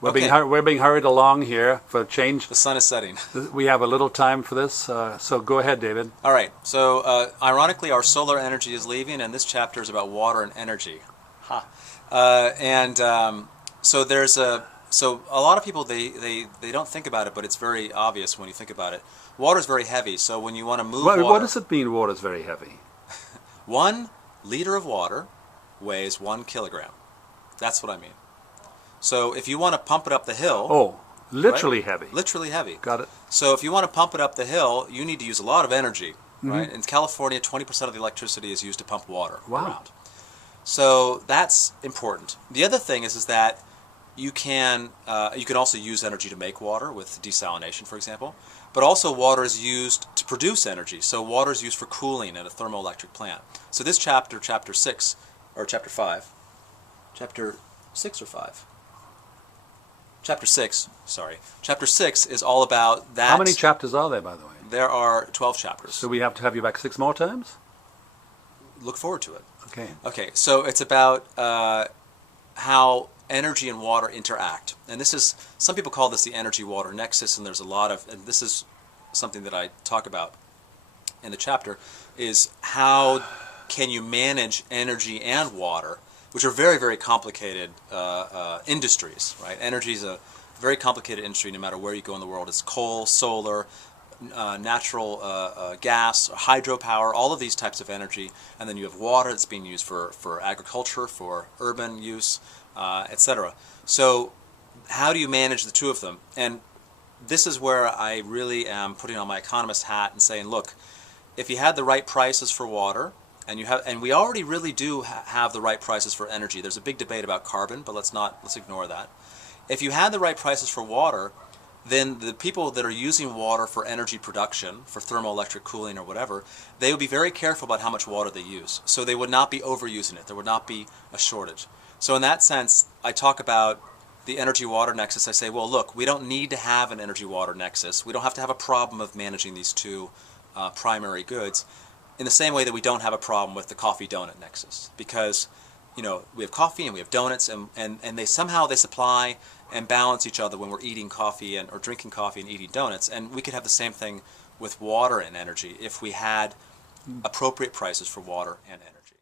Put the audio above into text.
We're being hurried along here for a change. The sun is setting. We have a little time for this, so go ahead, David. All right. So, ironically, our solar energy is leaving, and this chapter is about water and energy. So there's so a lot of people they don't think about it, but it's very obvious when you think about it. Water is very heavy, so when you want to move water, what does it mean? Water is very heavy. 1 liter of water weighs 1 kilogram. That's what I mean. So if you want to pump it up the hill... Oh, literally right? heavy. Literally heavy. Got it. So if you want to pump it up the hill, you need to use a lot of energy, right? In California, 20% of the electricity is used to pump water around. So that's important. The other thing is that you can also use energy to make water with desalination, for example. But also water is used to produce energy. So water is used for cooling at a thermoelectric plant. So this chapter 6, or chapter 5, chapter 6 or 5? Chapter 6, sorry. Chapter 6 is all about that. How many chapters are there, by the way? There are 12 chapters. So we have to have you back 6 more times? Look forward to it. Okay. Okay, so it's about how energy and water interact. And this is, some people call this the energy-water nexus, and there's a lot of, and this is something that I talk about in the chapter, is how can you manage energy and water, which are very, very complicated industries, right? Energy is a very complicated industry no matter where you go in the world. It's coal, solar, natural gas, hydropower, all of these types of energy. And then you have water that's being used for agriculture, for urban use, etc. So how do you manage the two of them? And this is where I really am putting on my economist hat and saying, look, if you had the right prices for water, and we already really do have the right prices for energy. There's a big debate about carbon, but let's ignore that. If you had the right prices for water, then the people that are using water for energy production, for thermoelectric cooling or whatever, they would be very careful about how much water they use. So they would not be overusing it. There would not be a shortage. So in that sense, I talk about the energy-water nexus. I say, well, look, we don't need to have an energy-water nexus. We don't have to have a problem of managing these two primary goods, in the same way that we don't have a problem with the coffee-donut nexus. Because, you know, we have coffee and we have donuts, and they somehow supply and balance each other when we're eating coffee or drinking coffee and eating donuts. And we could have the same thing with water and energy if we had appropriate prices for water and energy.